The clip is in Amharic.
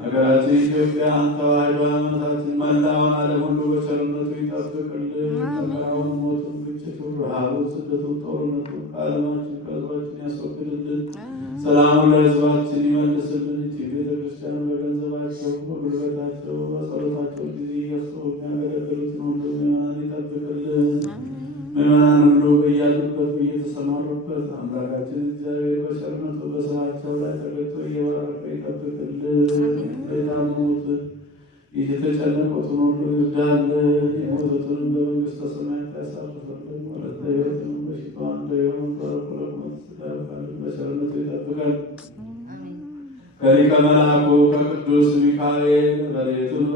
ሀገራችን ኢትዮጵያን ተዋሕዶ ሃይማኖታችን መላውን ዓለም ሁሉ በቸርነቱ ይጠብቅልን። መከራውን፣ ሞቱን፣ ግጭቱን፣ ረሃቡን፣ ስደቱን፣ ጦርነቱን ከዓለማችን ከሕዝባችን ያስወግድልን። ሰላሙን ለሕዝባችን ይመልስልን። ይህች ቤተክርስቲያን በገንዘባቸው በጉልበታቸው በጸሎታቸው ጊዜ እየሰው የሚያገለግሉትን ሁሉ ምዕመናን ይጠብቅልን። ምዕመናን ሁሉ በያሉበት በየተሰማሩበት አምላካችን እግዚአብሔር በቸርነቱ በስራቸው ላይ ተገልጦ እየባረከ ይጠብቅልን። የታመሙትን የተጨነቁትን ሁሉ ይርዳልን። የሞቱትንም በመንግሥተ ሰማያት ያሳርፍልን። ወለተ ሕይወትንም በሽታዋን እንዳይሆን በረኩረት ስዳርካልን በቸርነቱ ይጠብቃል። ከሊቀ መልአኩ ከቅዱስ ሚካኤል ረድኤቱን